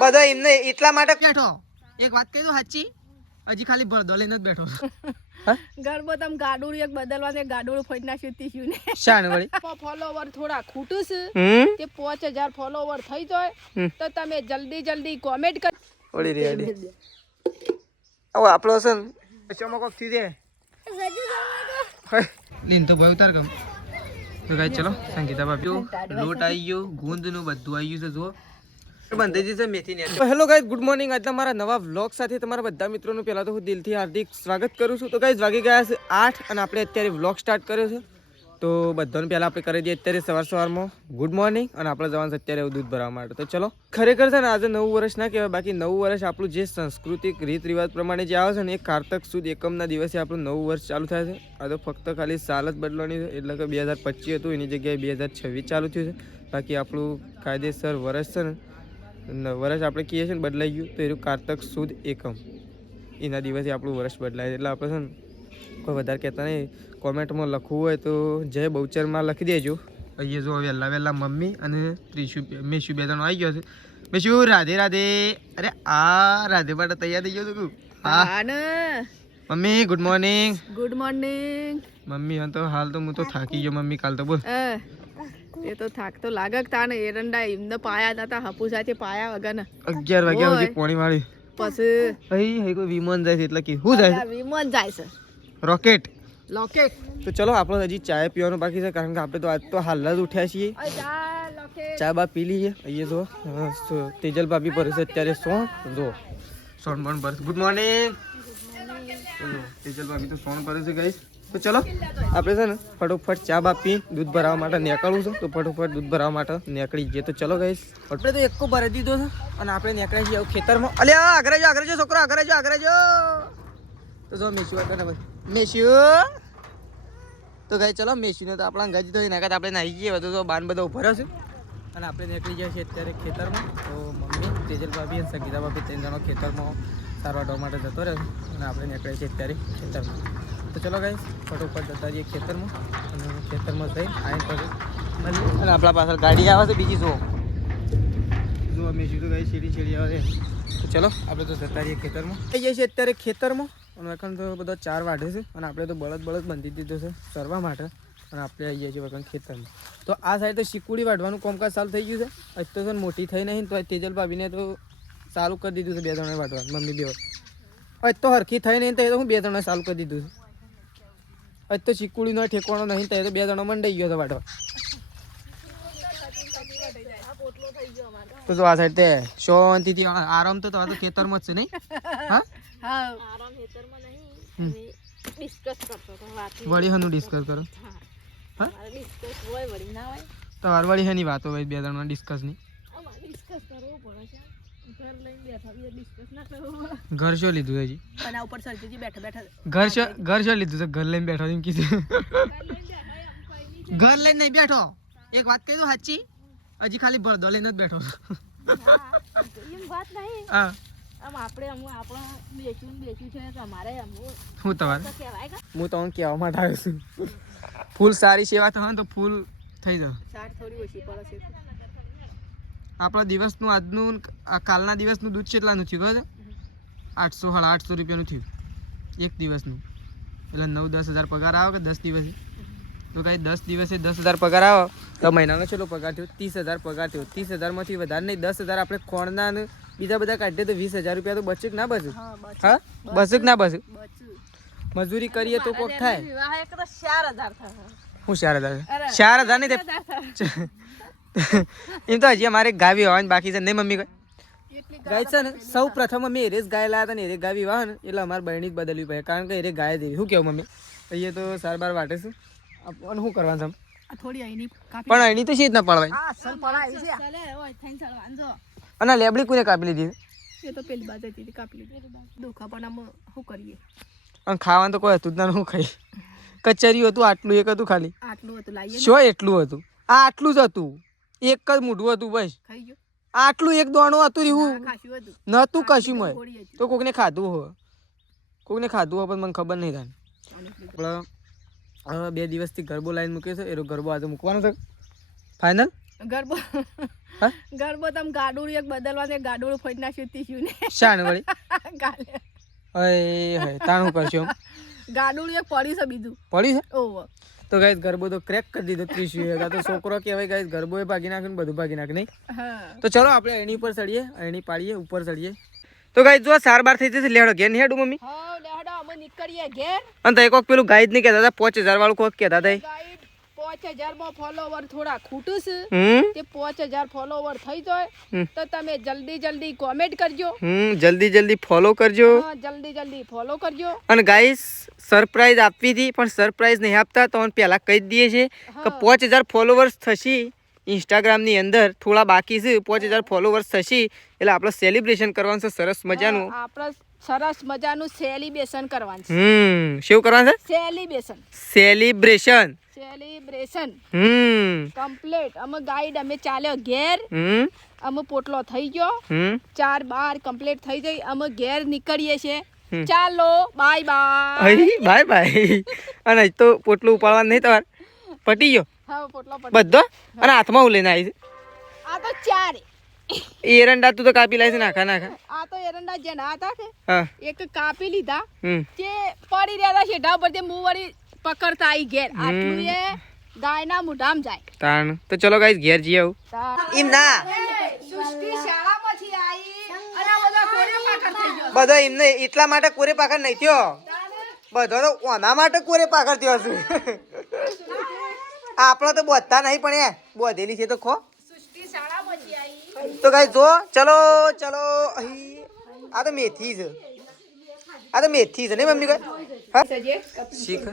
બધા એમને એટલા માટે બેઠો. એક વાત કહી દઉં સાચી, હજી ખાલી ભરદો લઈને જ બેઠો. ગરબો તમ ગાડું એક બદલવા ગાડું ફોડ નાખ્યું તીસ્યું ને શાણ વળી ફોલોવર થોડા ખૂટું છે તે 5000 ફોલોવર થઈ જાય તો તમે જલ્દી કોમેન્ટ કર ઓડી રેડી. હવે આપણો છે ને ચમો કોક થી દે લીન તો ભાઈ ઉતાર ગમ તો ગાઈ ચલો સંગીતા બાપી લોટ આવી ગયો, ગુંદ નું બધું આવી ગયું છે. જો બંધાઈ જશે મેથી ને. Hello guys, good morning. આજના મારા નવા વ્લોગ સાથે તમારા બધા મિત્રોનું પહેલા તો હું દિલથી હાર્દિક સ્વાગત કરું છું. તો ગાઈઝ વાગી ગયા છે 8 અને આપણે અત્યારે વ્લોગ સ્ટાર્ટ કર્યો છે. તો બધાને પહેલાં આપણે કરી દઈએ અત્યારે સવારમાં ગુડ મોર્નિંગ અને આપણે જવાનું છે અત્યારે દૂધ ભરવા માટે. તો ચલો ખરેખર છે ને આજે નવું વર્ષ ના કહેવાય, બાકી નવું વર્ષ આપણું જે સાંસ્કૃતિક રીત રિવાજ પ્રમાણે જે આવે છે ને એ કારતક સુદ એકમના દિવસે આપણું નવું વર્ષ ચાલુ થાય છે. આ તો ફક્ત ખાલી સાલ જ બદલવાની છે, એટલે કે 2025 હતું એની જગ્યાએ 2026 ચાલુ થયું છે. બાકી આપણું કાયદેસર વર્ષ છે ને વર્ષ આપણે કહીએ છીએ ને બદલાઈ ગયું, તો એનું કારતક સુદ એકમ એના દિવસે આપણું વર્ષ બદલાય. એટલે આપણે છે ને કોઈ વધારે કહેતા નહીં. કોમેન્ટમાં લખવું હોય તો જય બહુચરમાં લખી દેજો. અહીંયા જો વહેલા મમ્મી અને મેશુ બે ત્રણ આવી ગયો છે. મેશુ રાધે રાધે. અરે આ રાધે માટે તૈયાર થઈ ગયો તું. હા mummy good morning. Good morning mummy તો હાલ તો હું તો થાકી ગયો મમ્મી. કાલ તો બોલ એ તો થાક તો લાગે તાને એરંડા એમને પાયા નતા હપુસા છે પાયા વગર ને 11 વાગ્યા સુધી પોણી વાળી પછી અહીં કોઈ વિમાન જાય છે એટલે કે શું જાય છે? વિમાન જાય છે રોકેટ. લોકેટ. તો ચલો આપણે હજી ચાય પીવાનું બાકી છે, કારણ કે આપણે તો આજ તો હાલ જ ઉઠ્યા છીએ. ચા બા પી લઈએ. અહીંયા જો તેજલ ભાભી પર છે અત્યારે સોન બોન પર. Good morning. તેજલ ભાભી તો સોન પર છે ગાઈસ. તો ચલો આપણે છે ને ફટોફટ ચા બા પી દૂધ ભરાવવા માટે નીકળવું છે. તો ફટોફટ દૂધ ભરાવવા માટે નીકળી જઈએ. તો ચલો ગાઈસ આપણે તો એકો ભરી દીધો છે અને આપણે નીકળી જઈએ ખેતરમાં. અલ્યા આગળ જો છોકરો આગળ જો. તો જો મેશુ હતા ને મેશુ. તો ગાઈ ચલો મેશીને તો આપણા ગજ તો નાખત આપણે નાહી જઈએ. બધું તો બાન બધા ઉભા છે અને આપણે નીકળી જાય છે અત્યારે ખેતરમાં. તો મમ્મી તેજલ ભાભી અને સંગીતા ભાભી 3 જણો ખેતરમાં સારવાર ઢોવા માટે જતો રહે અને આપણે નીકળીએ છીએ અત્યારે ખેતરમાં. તો ચલો ગાઈ ફટોફટ જતા રહીએ ખેતરમાં અને ખેતરમાં જઈ આવીને પછી અને આપણા પાછળ ગાડી આવે છે બીજી જો મેશી તો ગાઈ છેડી આવે છે. તો ચલો આપણે તો જતા રહીએ ખેતરમાં. આવી જાય છે અત્યારે ખેતરમાં અને વખણ તો બધા 4 વાઢે છે અને આપણે તો બળદ બાંધી દીધો છે ચરવા માટે અને આપણે આવી જાય છે વખણ ખેતરમાં. તો આ સાઈડ તો શીકુડી વાઢવાનું કામકાજ ચાલુ થઈ ગયું છે. આજ તો મોટી થઈ નહીં તો તેજલ ભાભીને તો ચાલુ કરી દીધું છે 2 જણે વાઢવાનું. મમ્મી 2 આજ તો હરખી થઈ નહીં તો એ તો હું 2 જણે ચાલુ કરી દીધું છે. આજ તો શીકુડીનો ઠેકવાનો નહીં તો એ તો 2 જણો મંડાઈ ગયો છે વાઢવા. તો આ સાઈડ તે શાંતિથી આરામ તો તો ખેતરમાં જ છે નહીં? હા આરામ ખેતરમાં નહીં ડિસ્કસ કરતો તો વાત વળી હનું ડિસ્કસ કરો. હા ડિસ્કસ હોય વળી ના હોય તમારી વળી હની વાતો હોય 2 જણમાં ડિસ્કસ ની. આમાં ડિસ્કસ કરવો પડે છે. ઘર લઈને બેઠા બી ડિસ્કસ ના કરવો. ઘર શું લીધું હજી? અને ઉપર સરજીજી બેઠા ઘર શું લીધું છે? ઘર લઈને બેઠો એમ કીધું. ઘર લઈને નહીં બેઠો. એક વાત કહી દઉં સાચી, હજી ખાલી ભરદો લઈને જ બેઠો. એમ વાત નહીં. હા આમ આપણે આપણા બેચું છે તમારે હું તમારે કહેવાય કે હું તમને કહેવા માટે આવ્યો છું. ફૂલ સારી સેવા થાય ને તો ફૂલ થઈ જાય. સાર થોડી ઓછી પડે છે. આપણા દિવસનું આજનું કાલના દિવસનું દૂધ કેટલાનું થયું ખબર છે? 800-850 રૂપિયાનું થયું એક દિવસનું. એટલે 9-10 હજાર પગાર આવે કે 10 દિવસે? તો કાંઈ 10 દિવસે 10,000 પગાર આવે તો મહિનાનો કેટલો પગાર થયો? 30,000 પગાર થયો. 30,000માંથી વધારે નહીં 10,000 આપણે ખોણના અને બીજા બધા કાઢીએ તો 20,000 રૂપિયા તો બચે કે ના બચે? હા બચે કે ના બચે? મજૂરી કરીએ તો કોક થાય. હું 4,000 નહીં એમ તો હજી અમારે ગાવી વાવવાની બાકી છે નહીં મમ્મી? ગાય છે ને સૌ પ્રથમ અમે એરેસ ગાય લાવ્યા હતા ને એરે ગાવી વાહ ને એટલે અમારે બહેણી જ બદલવી પડે, કારણ કે એરે ગાય દેવી. શું કેવું મમ્મી? અહીંયા તો 4-12 વાટે છે અને શું કરવાનું છે? પણ અહીંની તો શી રીતના પડવાય? અને લેબડી કોને કાપી લીધી? એ તો પેલી બાજુથી કાપી લીધી. દુખા પણ આમ શું કરીએ? અને ખાવાનું તો કોઈ હતું જ ના. શું ખાઈ? કચેરી હતું આટલું એક હતું ખાલી. આટલું હતું લાવીએ શું એટલું હતું? આ આટલું જ હતું. એક જ મૂઢું હતું બસ. ખાઈ ગયો આટલું એક દોણું હતું રહ્યું ખાશું હતું નતું કશું મય. તો કોકને ખાધું હોય પણ મને ખબર નહીં થાય. આપણે 2 દિવસથી ગરબો લાઈન મૂકે છે. એનો ગરબો આજે મૂકવાનો છે ફાઇનલ. ગરબો હા ગરબો તમ ગાડું એક બદલવા દે ગાડું ફોડી નાખ્યું તીસ્યું ને શાન વળી ગાલે અય હય તાણું કરશો ગાડું એક પડ્યું છે બીજું પડી છે ઓહો તો ગાઈસ ગરબો તો ક્રેક કરી દીધો 30 આ તો છોકરો કહેવાય ગાઈસ ગરબો એ ભાગી નાખ્યું ને બધું ભાગી નાખ નહીં હા તો ચલો આપણે એની પર ચડીએ એની પાડીએ ઉપર ચડીએ તો ગાઈસ જો 4:12 થઈ જશે લેડો ઘેર નહીં હેડું મમ્મી હા લેડો અમે નીકળીએ ઘેર અને તો એક પેલું ગાઈડ નહીં કહેતા હતા 5000 વાળું કોક કહેતા હતા ગાઈડ 5000 માં ફોલોવર થોડા ખૂટું છે હમ તે 5000 ફોલોવર થઈ જાય તો તમે જલ્દી કોમેન્ટ કરજો જલ્દી ફોલો કરજો હા જલ્દી ફોલો કરજો અને ગાઈસ સરપ્રાઈઝ આપવી હતી પણ સરપ્રાઈઝ નહીં આપતા તો પહેલા કહી જ દઈએ છે કે 5000 ફોલોવર્સ થશે ઇન્સ્ટાગ્રામ ની અંદર થોડા બાકી છે 5000 ફોલોવર્સ થશે એટલે આપણે સેલિબ્રેશન કરવાનું છે સરસ મજાનું આપણે સરસ મજાનું સેલિબ્રેશન કરવાનું છે શું કરવાનું છે સેલિબ્રેશન કમ્પ્લીટ અમે ગાઈડ અમે ચાલ્યો ઘેર અમે પોટલો થઈ ગયો 4-12 કમ્પ્લીટ થઈ જઈ અમે ઘેર નીકળીએ છે ચાલો બાય બાય અને આજ તો પોટલું ઉપાડવાનું નહીં તમારે પટી ગયો હા પોટલો બધો અને હાથમાં હું લઈને આવી આ તો ચારે એરંડા તું તો કાપી લાવી નાખા આ તો એરંડા જેના હતા કે હા એક કાપી લીધા જે પડી રહ્યા હતા શેઢા ઉપર જે મું વળી પકડતા આવી ઘેર આટલું એ ગાયના મુઢામ જાય તાણ તો ચલો ગાઈસ ઘેર જઈએ આવું એમ ના સુષ્ટિ શાળામાંથી આવી અને આ બધા કોરે પાકર થઈ ગયો બધો એમને એટલા માટે કોરે પાકર નહીં થયો બધો તો ઓના માટે કોરે પાકર થયો છે આપણો તો બોધતા નહીં પણ એ બોધેલી છે તો ખો સુષ્ટિ શાળામાંથી આવી તો ગાઈસ જો ચલો અહીં આ તો મેથી છે ને મમ્મી કઈ શીખ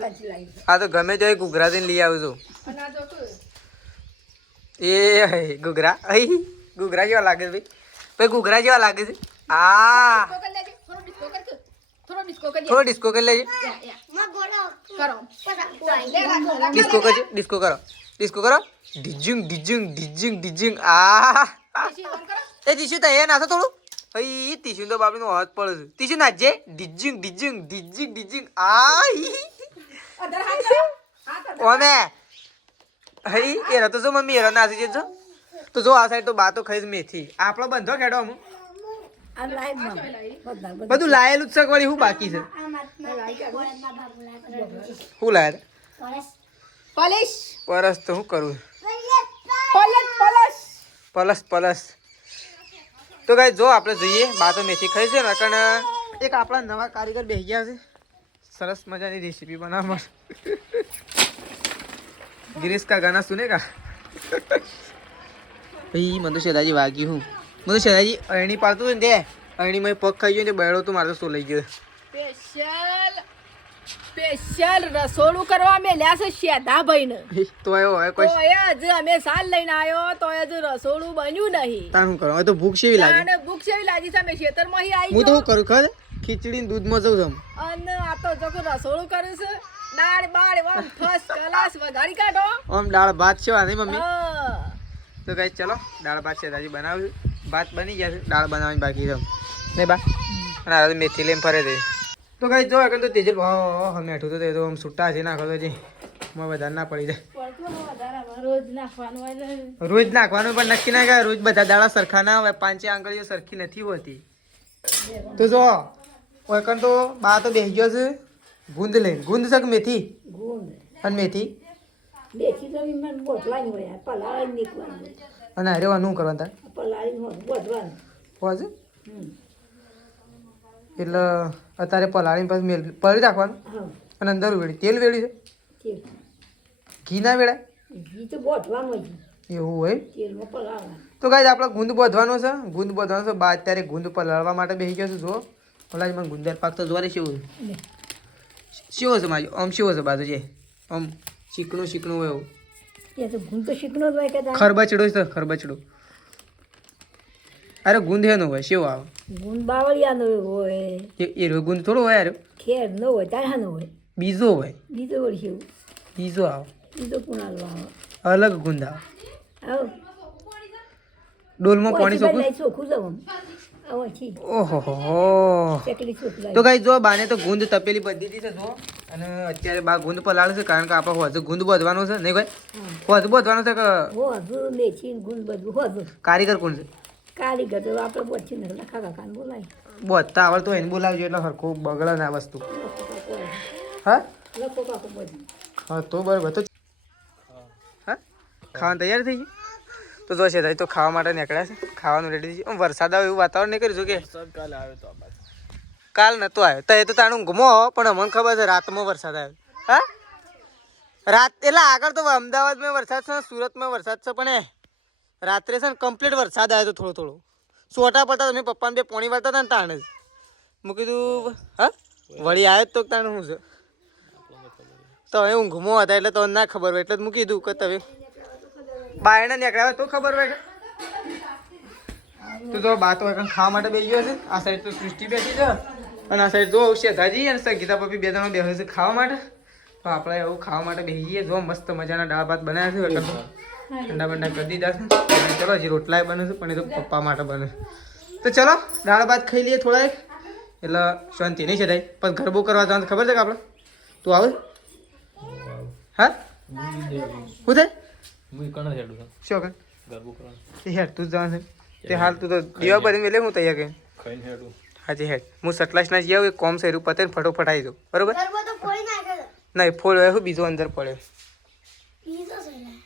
આ તો ગમે તો ઘૂઘરા દઈને લઈ આવજો એ ઘૂઘરા અહીં ઘૂઘરા જેવા લાગે છે ભાઈ ઘૂઘરા જેવા લાગે છે આ થોડો ડિસ્કો કરી લેજે ડિસ્કો કરો ડીજિંગ આ એ ટીશ્યુ તો એ નાખો થોડું ભાઈ ટીશ્યુ તો બાપડીનો હાથ પડે છે ટીશ્યુ નાખજે ડીજિંગ આ ઓમે હઈ એરા તો જો મમ્મી એરા નાસી જજો તો જો આ સાઈડ તો બાતો ખાઈશ મેથી આપણો બંધો ખેડો અમુ બધું લાયેલું જ છે વળી શું બાકી છે શું લાયા પોલિશ પરસ તો શું કરું પલસ તો ગાઈ જો આપણે જોઈએ બાતો મેથી ખાઈ છે ને કારણ એક આપણા નવા કારીગર બેસી ગયા છે સરસ મજાની રેસીપી બનાવવા गिरीश का गाना सुनेगा भाई मैं तो शेदाजी वागी हूँ मैं तो शेदाजी अरणी पालतू ने दे अरणी में पग खाई गयो ने बैठो तो मारे तो लई गयो સ્પેશિયલ રસોડું કરવા મેલ્યા છે શેદા ભાઈને તો આયો હોય કોઈ તો એ જ અમે સાલ લઈને આયો તો એ જ રસોડું બન્યું નહીં તાનું કરો હવે તો ભૂખ સેવી લાગે અને ભૂખ સેવી લાગી છે મે ખેતરમાં હી આવી હું તો શું કરું ખબર ખીચડી ને દૂધ માં જઉં છું અને આ તો જો રસોડું કરે છે દાળ બાળ વામ ફર્સ્ટ ક્લાસ વઘારી કાઢો આમ દાળ ભાત છે નહીં મમ્મી તો ગાઈસ ચલો દાળ ભાત છે દાજી બનાવું ભાત બની ગયા છે દાળ બનાવવાની બાકી છે ને બા અને આ મેથી લેમ ફરે છે તો ગાઈસ જો એકન તો તેજલ હમે હેઠું તો તે તો આમ છૂટા છે નાખો તો જી માં વધારે ના પડી જાય રોજ નાખવાનું પણ નક્કી ના કે રોજ બધા દાડા સરખા ના હોય પાંચે આંગળીઓ સરખી નથી હોતી તો જો એકન તો બા તો બેસી ગયો છે ગુંદ લઈને ગુંદ છે કે મેથી અને મેથી તો મને બોટલાની હોય પલાળી નીકળવાની અને અરે વાનું કરવાનું તાર પલાળી બોટવાની હોજે એટલે અત્યારે પલાળીને પછી મેલ પલાળી રાખવાનું હા અને અંદર વેળી તેલ વેળી છે ઘી ના વેળાય ઘી તો બોટવાનું જ એવું હોય તેલમાં પલાળવા તો ગાઈસ આપણે ગુંદ બોધવાનો છે બા અત્યારે ગુંદ પલાળવા માટે બેસી ગયો છે જો ઓલા મને ગુંદર પાક તો જોવા શેવું શેવો છે મારી આમ શેવો છે બાજુ છે આમ ચીકણું હોય એવું એ તો ગુંદ તો શીખનો જ હોય કે ખરબચડો છે ખરબચડો અરે ગુંદ હેનો હોય શેવો આવે ગુંદ બાવળિયાનો હોય એ ગુંદ થોડો હોય અરે ખેર ન હોય તારાનો હોય બીજો હોય બીજો વળી એવું બીજો આવે બીજો કુણાલો આવે અલગ ગુંદ આવે આવો ડોલમાં પાણી ચોખ્ખું ચોખ્ખું જવું આવો છી ઓહો ચકલી ચોખ્ખું તો ગાઈસ જો બાને તો ગુંદ તપેલી બધી દીધી છે જો અને અત્યારે બા ગુંદ પલાળે છે કારણ કે આપણે હજુ ગુંદ બાંધવાનો છે નહીં ભાઈ હજુ બાંધવાનો છે કે હો હજુ મેચી ગુણ બધું હો હજુ કારીગર કોણ છે કારીગર તો આપણે બોચી ને લખા કાકાને બોલાય બાંધતા આવડતો હોય એને બોલાવજો એટલે હરખું બગડે ના વસ્તુ હા લખો કાકો બધું હા તો બરાબર તો હા ખાવાનું તૈયાર થઈ ગયું તો જો છે ભાઈ તો ખાવા માટે નીકળ્યા છે ખાવાનું રેડી થઈ ગયું વરસાદ આવે એવું વાતાવરણ નહીં કર્યું કે કાલ આવ્યો તો કાલ નતો આવ્યો તો એ તો તાણું ઘૂમો પણ અમને ખબર છે રાતમાં વરસાદ આવ્યો હા રાત એટલે આગળ તો અમદાવાદમાં વરસાદ છે સુરતમાં વરસાદ છે પણ એ રાત્રે છે ને કમ્પ્લીટ વરસાદ આવ્યો તો થોડો સોટા પડતા તમે પપ્પાને બે પોણી વાળતા હતા ને તાણે જ મેં કીધું હા વળી આવ્યો તો તાણે શું છે તો હવે ઊંઘમાં હતા એટલે તો ના ખબર હોય એટલે જ મૂકી દીધું કે તમે બાયણે નીકળ્યા તો ખબર હોય તો બા તો ખાવા માટે બેસી ગયો છે આ સાઈડ તો સૃષ્ટિ બેસી છે અને આ સાઈડ જો શેઠાજી અને સંગીતા પપ્પી બે જણા બેસે છે ખાવા માટે તો આપણે એવું ખાવા માટે બેસી જઈએ જો મસ્ત મજાના દાળ ભાત બનાવ્યા છે ઠંડા બંડા કરી દીધા છે અને ચલો હજી રોટલાય બને છે પણ એ તો પપ્પા માટે બને તો ચલો દાળ ભાત ખાઈ લઈએ થોડા એટલે શાંતિ નહીં છે થાય પણ ગરબો કરવા જવાનું ખબર છે કે આપણે તું આવે હા શું થાય શું કર એ હેડ તું જ જવાનું છે તે હાલ તું તો દીવા ભરીને એટલે હું તૈયાર કરી હાજી હેડ હું સટલાસના જઈ આવું એક કોમ છે એરું પતે ફટોફટ આવી દઉં બરોબર નહીં ફોડ હોય બીજો અંદર પડે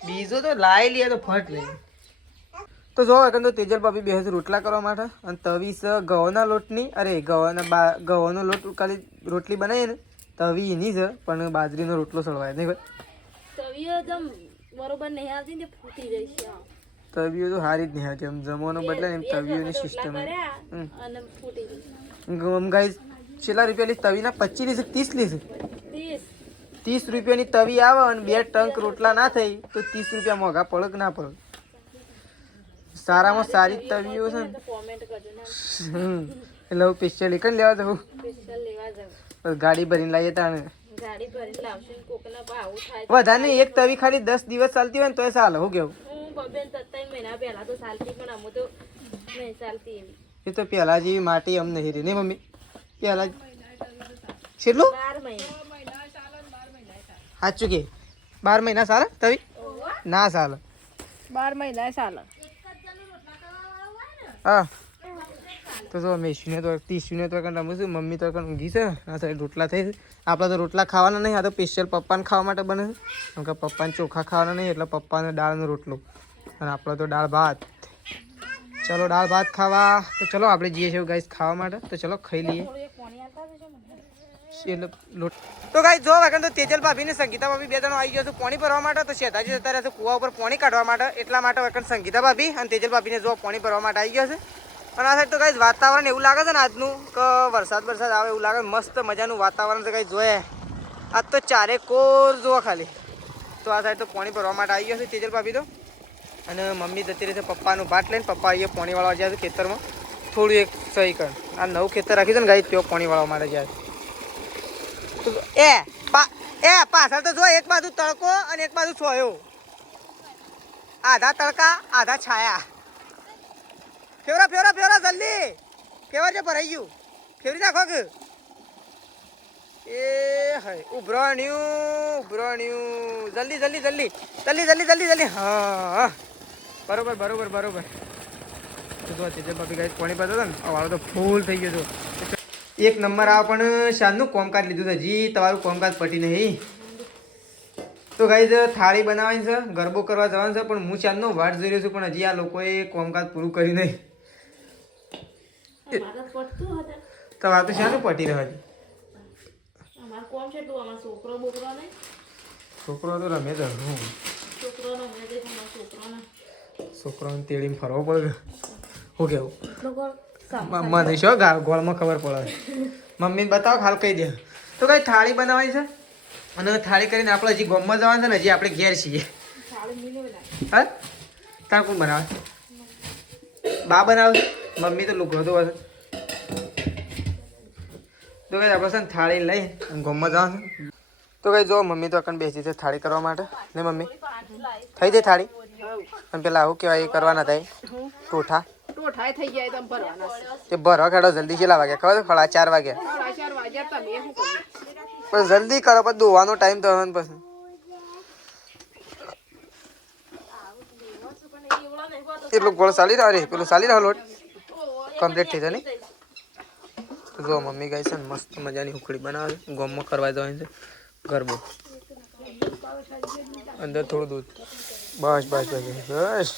બીજો તો લાવી લઈએ તો ફટ લઈએ તો જો એકન તો તેજલ ભાભી બેસે રોટલા કરવા માટે અને તવી છે ઘઉંના લોટની અરે ઘઉંનો લોટ ખાલી રોટલી બનાવીએ ને તવી એની છે પણ બાજરીનો રોટલો સળવાય નહીં ભાઈ બરોબર નહીં આવતી ને ફૂટી જાય છે તવીઓ તો હારી જ નહીં આવતી એમ જમવાનો બદલે એમ તવીઓની સિસ્ટમ અને ફૂટી જાય ગમ ગાઈ છેલ્લા રૂપિયા લી તવીના 25 લીધું 30 લીધું 30 રૂપિયાની તવી આવે અને 2 ટંક રોટલા ના થઈ તો 30 રૂપિયા મોંઘા પડે કે ના પડે સારામાં સારી તવીઓ છે ને એટલે હું સ્પેશિયલ એક લેવા જવું ગાડી ભરીને લાવીએ તાણે ગાડી ભરીને લાવશું કોકના ભાવ થાય વધારે નહીં એક તવી ખાલી 10 દિવસ ચાલતી હોય ને તો એ ચાલે હું કેવું બબેન 3 મહિના પહેલા તો ચાલતી પણ આમ તો નહીં ચાલતી એવી એ તો પહેલા જેવી માટી અમ નહીં રહી નહીં મમ્મી પહેલા કેટલું 12 મહિના સાચું કે 12 મહિના ચાલે તવી ના ચાલે 12 મહિના ચાલે હા તો જો મેશીને તો 30 તો કંઈ રમું છું મમ્મી તો કંઈ ઊંઘી છે આ સાઈડ રોટલા થઈ છે આપણે તો રોટલા ખાવાના નહીં આ તો સ્પેશિયલ પપ્પાને ખાવા માટે બને છે કેમ કે પપ્પાને ચોખા ખાવાના નહીં એટલે પપ્પાને દાળનો રોટલો અને આપણે તો દાળ ભાત ચલો દાળ ભાત ખાવા તો ચલો આપણે જઈએ છીએ ગાઈસ ખાવા માટે તો ચલો ખાઈ લઈએ એટલે લોટ તો ગાઈસ જો વગર તો તેજલ ભાભી ને સંગીતા ભાભી બે જણો આવી ગયો છે પાણી ભરવા માટે તો શેતાજી જતા રહેશે કુવા ઉપર પાણી કાઢવા માટે એટલા માટે વગર સંગીતા ભાભી અને તેજલ ભાભીને જો પાણી ભરવા માટે આવી ગયા છે અને આ સાઈડ તો ગાઈસ વાતાવરણ એવું લાગે છે ને આજનું કે વરસાદ આવે એવું લાગે મસ્ત મજાનું વાતાવરણ છે ગાઈસ જોઈએ આજ તો ચારે કોર જુઓ ખાલી તો આ સાઈડ તો પાણી ભરવા માટે આવી ગયો છે તેજલ ભાભી તો અને મમ્મી જતી રહેશે પપ્પાનું ભાત લઈને પપ્પા અહીંયા પાણી વાળવા જાય છે ખેતરમાં થોડું એક સહી કર આ નવું ખેતર રાખી છે ને ગાઈસ તેઓ પાણી વાળવા માટે જાય તો પાછળ તો જો એક બાજુ તડકો અને એક બાજુ છોયો આધા તડકા આધા છાયા ફેવરા જલ્દી ફેવર છે ભરાઈ ગયું ફેવરી નાખો કે એ હાય ઉભરાણ્યું જલ્દી હા બરોબર તો તેજલ ભાભી ગાઈસ પાણી પાતા હતા ને આ વાળો તો ફૂલ થઈ ગયો હતો એક નંબર આ પણ શાનનું કોમકાજ લીધું છે હજી તમારું કોમકાજ પટી નહીં તો ગાઈસ થાળી બનાવવાની છે ગરબો કરવા જવાનું છે પણ હું શાનનો વાટ જોઈ રહ્યો છું પણ હજી આ લોકોએ કોમકાજ પૂરું કર્યું નહીં તમારે તો શાનું પટી રહ્યો છોકરો તો રમે જ છોકરાને તેડીને ફરવો પડે શું કેવું મને શું ગોળમાં ખબર પડે મમ્મીને બતાવો હાલ કહી દે તો કઈ થાળી બનાવવાની છે અને થાળી કરીને આપણે હજી ગોમમાં જવાનું છે ને હજી આપણે ઘેર છીએ હા તાર કોણ બનાવે બા બનાવે મમ્મી તો લુગડો તો હશે તો કઈ આપણે છે ને થાળી લઈ ગોમમાં જવાનું તો કઈ જો મમ્મી તો અકણ બેસી છે થાળી કરવા માટે ને મમ્મી થઈ જાય થાળી અને પેલા આવું કેવાય એ કરવાના થાય ટોઠા થઈ જાય તો ભરવાના તે ભરવા ખેડો જલ્દી કેટલા વાગ્યા ખબર 4:30 વાગ્યા 4:30 વાગ્યા તમે શું કર્યું પણ જલ્દી કરો પછી દોવાનો ટાઈમ તો હવે પછી એટલું ગોળ ચાલી રહ્યા રે પેલું ચાલી રહ્યો લોટ કમ્પ્લીટ થઈ જાય ને તો જો મમ્મી ગાય છે ને મસ્ત મજાની ઉખડી બનાવે છે ગોમમાં કરવા જવાની છે ગરબો અંદર થોડું દૂધ બસ બસ બસ બસ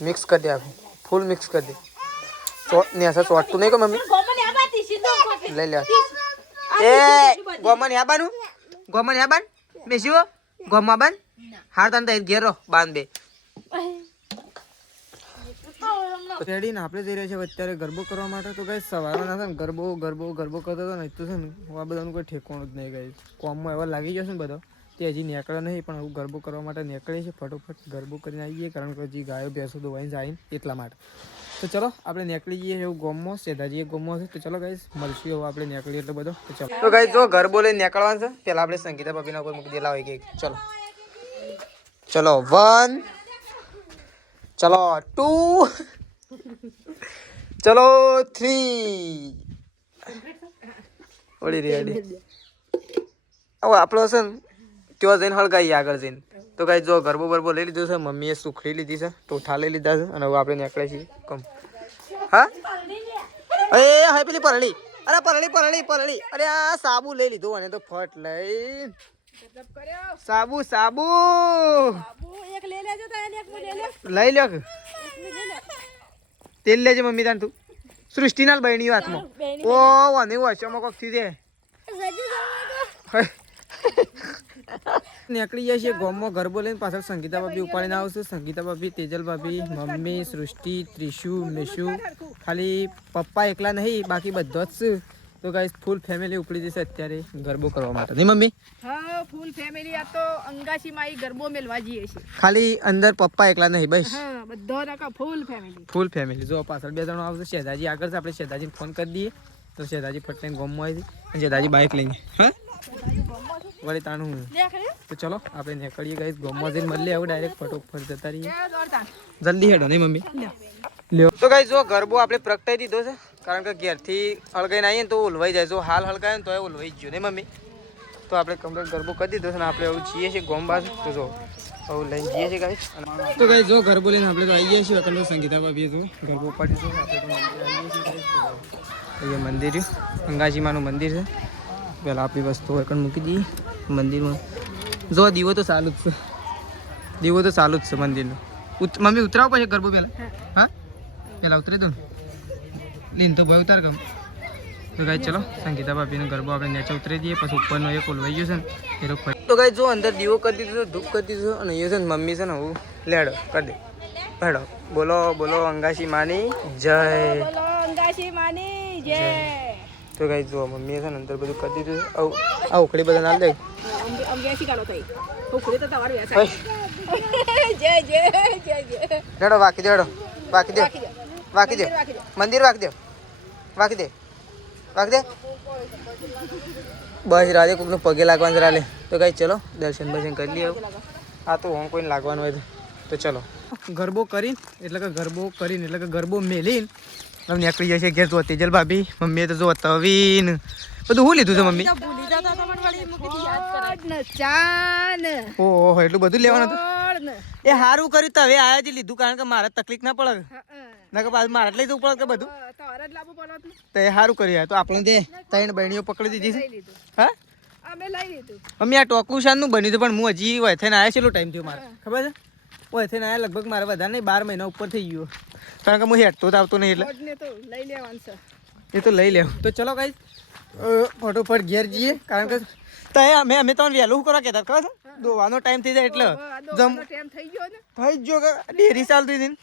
મિક્સ કરી દે આખું ફૂલ મિક્સ કરી દે ને ऐसा ચોટતું નહીં કે મમ્મી લઈ લે એ ગોમન યાબાનું ગોમન યાબાન બેસ્યો ગોમમાં બાન હાર તને ઘેર રહો બાંધ બે રેડી ને આપણે જઈ રહ્યા છીએ અત્યારે ગરબો કરવા માટે તો ગાઈસ સવારમાં ના ને ગરબો કરતો હતો ને તો છે ને આ બધાનું કોઈ ઠેકાણું જ નહીં ગાઈસ કોમમાં એવા લાગી જશે ને બધા તે હજી નીકળે નહીં પણ હું ગરબો કરવા માટે નીકળે છે ફટોફટ ગરબો કરીને આવીએ કારણ કે હજી ગાયો ભેંસો દોવાઈને જાય એટલા માટે તો ચલો આપણે નીકળી જઈએ એવું ગોમમાં સેધાજી એક ગોમમાં છે તો ચલો ગાઈસ મળશું હવે આપણે નીકળીએ એટલે બધો તો ચલો તો ગાઈસ જો ગરબો લઈને નીકળવાનું છે પહેલા આપણે સંગીતા ભાભીના ઉપર મૂકી દેલા હોય કે ચલો ચલો 1 ચલો 2 ચલો 3 ઓડી રેડી હવે આપણો છે ને ત્યાં જઈને હળગાઈએ આગળ જઈને તો ગાઈસ જો ગરબો બરબો લઈ લીધો છે મમ્મીએ સુખડી લીધી છે ટોઠા લઈ લીધા છે અને હવે આપણે નીકળે છીએ કમ હા એ હા પેલી પરળી અરે પરળી અરે આ સાબુ લઈ લીધો અને તો ફટ લઈ સાબુ લઈ લ્યો તેલ લેજે મમ્મી તાન તું સૃષ્ટિના બહેણી હાથમાં ઓ wane વર્ષોમાં કોક થી દે નીકળી જાય છે ગોમમાં ગરબો લઈને પાછળ સંગીતા ભાભી ઉપાડીને આવશે સંગીતા ભાભી તેજલ ભાભી મમ્મી સૃષ્ટિ ત્રિશુ મિશુ ખાલી પપ્પા એકલા નહીં બાકી બધો જ છે તો ગાઈસ ફૂલ ફેમિલી ઉપડી જશે અત્યારે ગરબો કરવા માટે નહીં મમ્મી હા ફૂલ ફેમિલી આ તો અંગાસી માં ગરબો મેલવા જઈએ છે ખાલી અંદર પપ્પા એકલા નહીં બસ હા બધો નાકા ફૂલ ફેમિલી જો પાછળ બે જણો આવશે શેદાજી આગળ છે આપણે શેદાજીને ફોન કરી દઈએ તો શેદાજી ફટાઈને ગોમમાં આવી અને શેદાજી બાઇક લઈને હા વળી તાણું તો ચલો આપણે નીકળીએ ગાઈસ ગોમમાં જઈને મળીએ હવે ડાયરેક્ટ ફટોફટ જતા રહીએ જલ્દી હેડો નહીં મમ્મી લ્યો તો ગાઈસ જો ગરબો આપણે પ્રગટાઈ દીધો છે કારણ કે ઘેરથી હળગાઈને આવીએ ને તો ઉલવાઈ જાય જો હાલ હળગાય ને તો એ ઉલવાઈ જ ગયો ને મમ્મી તો આપણે કમ્પ્લીટ ગરબો કરી દીધો છે ને આપણે હવે જઈએ છીએ ગોમ બાજુ તો જો હવે લઈને જઈએ છીએ ગાઈસ તો ગાઈસ જો ગરબો લઈને આપણે તો આવી છીએ અકલ સંગીતા ભાભી જો ગરબો ઉપાડીશું આપણે તો મંદિર આવીએ છીએ એ મંદિર અંગાજીમાનું મંદિર છે પહેલાં આપણી વસ્તુઓ એકણ મૂકી દઈએ મંદિરમાં જો દીવો તો ચાલુ જ છે મંદિરનો મમ્મી ઉતરાવ પછી ગરબો પહેલાં હા પહેલાં ઉતરી દઉં લીન તો ભાઈ ઉતાર ગમ તો ગાઈ ચલો સંગીતા ભાભીનો ગરબો આપણે નીચે ઉતરી દઈએ પછી ઉપરનો એક ઓલવાઈ ગયો છે ને એ લોકો તો ગાઈ જો અંદર દીવો કરી દીધો ધૂપ કરી દીધો અને એ છે ને મમ્મી છે ને હું લેડો કરી દે હેડો બોલો અંગાશી માની જય તો ગાઈ જો મમ્મીએ છે ને અંદર બધું કરી દીધું આ ઉખડી બધા નાલ દે વાકી દે મંદિર વાકી દે બસ રાધે કોકને પગે લાગવાનું રાલે તો ગાઈ ચલો દર્શન કરી લઈએ આ તો હું કોઈને લાગવાનું હોય તો ચલો ગરબો કરીને એટલે કે ગરબો મેલીને હવે નીકળી જાય છે ઘેર જો તેજલ ભાભી મમ્મીએ તો જો તવીન બધું હું લીધું છે મમ્મી ઓહો એટલું બધું લેવાનું હતું એ સારું કર્યું તો હવે આયા જ લીધું કારણ કે મારે તકલીફ ના પડે ના કે પાછું મારે જ લઈ જવું પડે કે બધું તો એ સારું કર્યું તો આપણે તે 3 બહેણીઓ પકડી દીધી છે હા મમ્મી આ ટોકું શાનનું બન્યું હતું પણ હું હજી હોય થઈને આવ્યા કેટલો ટાઈમ થયો મારે ખબર છે હોય થઈને આવ્યા લગભગ મારે વધારે નહીં 12 મહિના ઉપર થઈ ગયો કારણ કે હું હેઠતો જ આવતો નહીં એટલે એ તો લઈ લેવું તો ચલો ગાઈસ ફટોફટ ઘેર જઈએ કારણ કે તો અમે તમને વહેલું કરવા કહેતા ખબર છે દોવાનો ટાઈમ થઈ જાય એટલે થઈ જ ગયો ડેરી ચાલતી હતી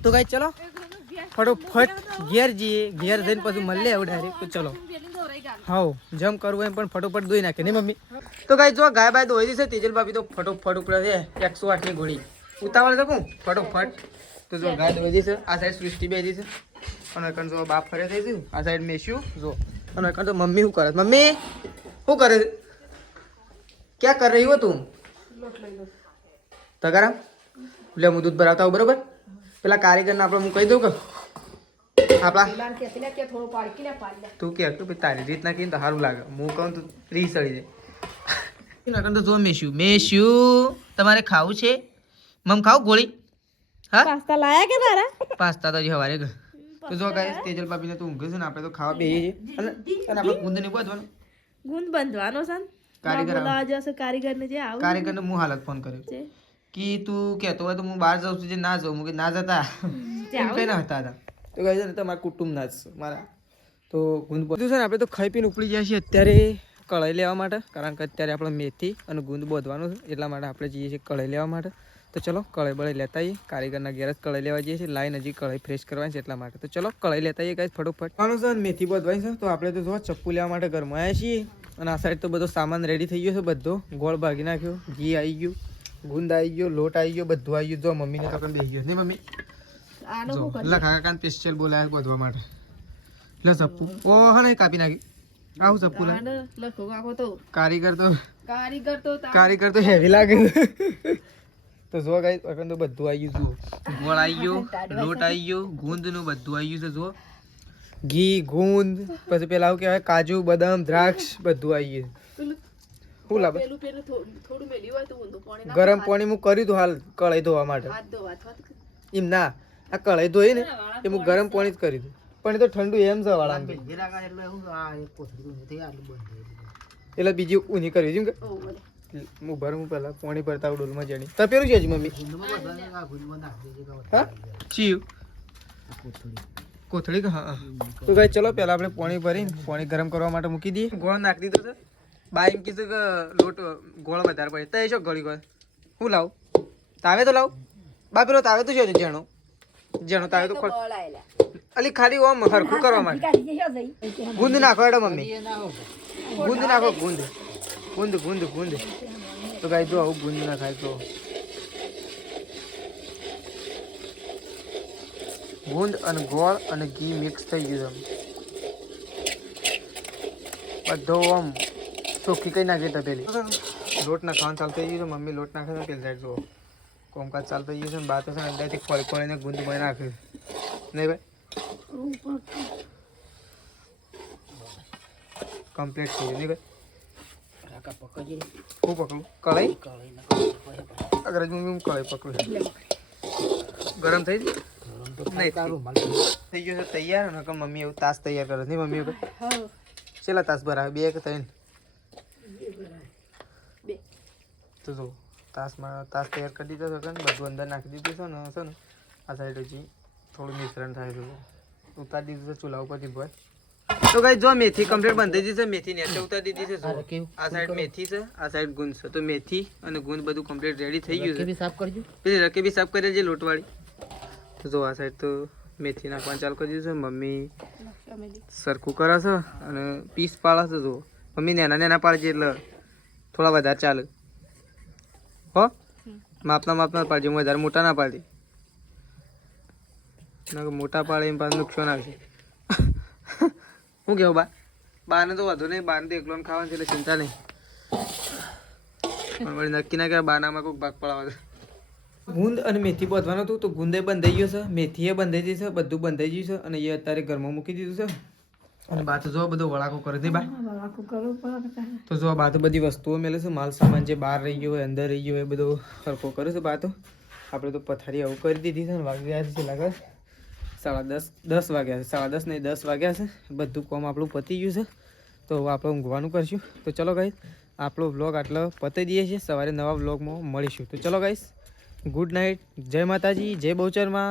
તો ગાઈસ ચલો ફટોફટ ઘેર જઈએ ઘેર જઈને પછી મળીએ હવે ડાયરેક્ટ તો ચલો હા જમ કરવું એમ પણ ફટોફટ દોઈ નાખે નહીં મમ્મી તો ગાઈસ જો ગાય બાય દોઈ દીધી છે તેજલ ભાભી તો ફટોફટ ઉપડે છે 108 ની ઘોડી ઉતાવળ શકું ફટોફટ તો જો ગાય દોઈ દીધી છે આ સાઈડ સૃષ્ટિ બેઠી છે અને કણ જો બાપ ફરે થઈ ગયું આ સાઈડ મેસ્યું જો અને કણ તો મમ્મી શું કરે મમ્મી શું કરે ક્યાં કર રહી હો તું તગારામ લે હું દૂધ ભરાવતા હું બરોબર પેલા કારીગરને આપણે હું કહી દઉં કે આપણા પેલાને કહેતી ને કે થોડું પાડકી ને પાડી લે. તું કે કે ભાઈ તારી રીતના કહીને તો સારું લાગે હું કહું તો રીસ ચડી જાય નકર તો જો મેશ્યું તમારે ખાવું છે મમ ખાવ ગોળી હા પાસ્તા લાયા કે તારા? પાસ્તા તો હજી હવારે ગયો તો જો ગાઈસ તેજલ ભાભીને તો ઊંઘે છે ને આપણે તો ખાવા બેહીએ છીએ અને આપણે ગુંદ ને બોધવાનું ગુંદ બંધવાનો છે ને? કારીગર બોલાવા જશે કારીગરને જે આવું કારીગરને હું હાલત ફોન કર્યો છે. કે તું કહેતો હોય તો હું બહાર જાઉં છું જે ના જાઉં હું કે ના જતા એમ કઈ ના હતા તો ગાઈસ ને તમારા કુટુંબ ના જ મારા તો ગુંદ બધું છે ને આપણે તો ખાઈ પીને ઉપડી જાય છીએ અત્યારે કળાઈ લેવા માટે કારણ કે અત્યારે આપણે મેથી અને ગુંદ બોધવાનું છે એટલા માટે આપણે જઈએ છીએ કળાઈ લેવા માટે તો ચલો કળાઈ બળાઈ લેતા આવીએ કારીગરના ઘેર જ કળાઈ લેવા જઈએ છીએ લાઈન હજી કળાઈ ફ્રેશ કરવાની છે એટલા માટે તો ચલો કળાઈ લેતા આવીએ ગાઈસ ફટોફટ આનું છે મેથી બોધવાની છે તો આપણે તો જો ચપ્પુ લેવા માટે ઘરમાં આવ્યા છીએ અને આ સાઈડ તો બધો સામાન રેડી થઈ ગયો છે બધો ગોળ ભાગી નાખ્યો ઘી આવી ગયું ગુંદ આવી ગયો લોટ આવી ગયો બધું આવી ગયું જો મમ્મીને તો પણ બેસી ગયો નહીં મમ્મી આનો જો શું કરે? લખા કાકાને સ્પેશિયલ બોલાયા બોધવા માટે લે ચપ્પુ ઓ હા નહીં કાપી નાખી આવું ચપ્પુ લે આને લખો કાકો તો કારીગર તો હેવી લાગે તો જો ગાઈસ અકન તો બધું આવી ગયું જુઓ ગોળ આવી ગયો લોટ આવી ગયો ગુંદ નું બધું આવી ગયું છે જુઓ ઘી ગુંદ પછી પેલા આવું કહેવાય કાજુ બદામ દ્રાક્ષ બધું આવી ગયું શું લાગે પેલું થોડું મેલ્યું હોય તો ઊંધું પાણી નાખ. ગરમ પાણી હું કર્યું હતું હાલ કળાઈ ધોવા માટે હાથ ધો હાથ હાથ. એમ ના આ કળાઈ ધોઈ ને એ હું ગરમ પાણી જ કર્યું હતું પણ એ તો ઠંડુ એમ છે વાળા એટલે બીજી ઊની કરવી જેમ કે ઓ બોલે. હું ભરું પેલા પાણી ભરતા ડોલમાં જણી તપેલું છે હજી મમ્મી હા ચીયું કોથળી કે હા તો ગાય ચલો પેલા આપણે પાણી ભરીને પાણી ગરમ કરવા માટે મૂકી દઈએ ગોળ નાખી દીધો છે બા એમ કીધું કે લોટ ગોળ વધારે પડે તો એ શું ગળી ગોળ હું લાવ તાવે તો લાવ બા પેલો તાવે તો છે જેણો જેણો તાવે તો બોલાયેલા. અલી ખાલી ઓમ હરખું કરવા માટે કાઢી દેશો જઈ ગુંદ નાખો એડો મમ્મી ગુંદ નાખો ગુંદ ગુંદ ગુંદ ગુંદ તો ગાય જો આવું ગુંદ ના ખાય તો ગુંદ અને ગોળ અને ઘી મિક્સ થઈ ગયું છે બધો આમ ચોખ્ખી કઈ નાખી તપેલી લોટ નાખવાનું ચાલુ થઈ ગયું છે મમ્મી લોટ નાખે છે પેલી સાઈડ જો કોમકાજ ચાલુ થઈ ગયું છે ને બા તો છે ને અંદરથી ફળી ફળીને ગુંદ બની નાખે નહીં ભાઈ કમ્પ્લીટ થઈ ગયું નહીં ભાઈ હું પકડું કળાઈ અગર હું કળાઈ પકડું ગરમ થઈ ગયું થઈ ગયું છે તૈયાર ને કે મમ્મી એવું તાસ તૈયાર કરે નહીં મમ્મી એવું હા છેલ્લા તાસ ભરાવે 2 કે 3 બે. તો જો તાસમાં તાસ તૈયાર કરી દીધો છે ને બધું અંદર નાખી દીધું છે ને આ સાઈડ હજી થોડું મિશ્રણ થાય છે ઉતારી દીધું છે ચૂલા ઉપરથી ભાઈ તો ગાઈ જો મેથી કમ્પ્લીટ બંધ થઈ છે મેથી નીચે ઉતારી દીધી છે આ સાઈડ મેથી છે આ સાઈડ ગુંદ છે તો મેથી અને ગુંદ બધું કમ્પ્લીટ રેડી થઈ ગયું છે સાફ કરજો પેલી રકે બી સાફ કરી છે લોટવાળી તો જો આ સાઈડ તો મેથી નાખવાનું ચાલુ કરી દીધું છે મમ્મી સરખું કરે છે અને પીસ પાડે છે જો મમ્મી નાના નાના પાડે છે એટલે થોડા વધારે ચાલે હો માપના પાડજે હું વધારે મોટા ના પાડી ના મોટા પાડે એમ પાછું નુકસાન આવશે શું કેવું બાને તો વધુ નહીં બાને તો એકલો ખાવાનું છે એટલે ચિંતા નહીં પણ વળી નક્કી ના કે બાનામાં કોઈક ભાગ પડાવવા દે ગુંદ અને મેથી બાંધવાનું હતું તો ગુંદે બંધાઈ ગયો છે મેથીએ બંધાઈ દીધી છે બધું બંધાઈ ગયું છે અને એ અત્યારે ઘરમાં મૂકી દીધું છે અને બા તો જો બધો વળાકો કરે છે બા તો જો બા તો બધી વસ્તુઓ મેલે છે માલ સામાન જે બહાર રહી ગયો હોય અંદર રહી ગયો હોય બધો સરખો કરે છે બા તો આપણે તો પથારી આવું કરી દીધી છે ને વાગ્યા છે લાગે 10:30 વાગ્યા છે 10:30 નહીં 10 વાગ્યા છે બધું કામ આપણું પતી ગયું છે તો આપણે ઊંઘવાનું કરશું તો ચલો ગાઈસ આપણો વ્લોગ આટલો પતાવી દઈએ છીએ સવારે નવા વ્લોગમાં મળીશું તો ચલો ગાઈસ ગુડ નાઇટ જય માતાજી જય બહુચરમાં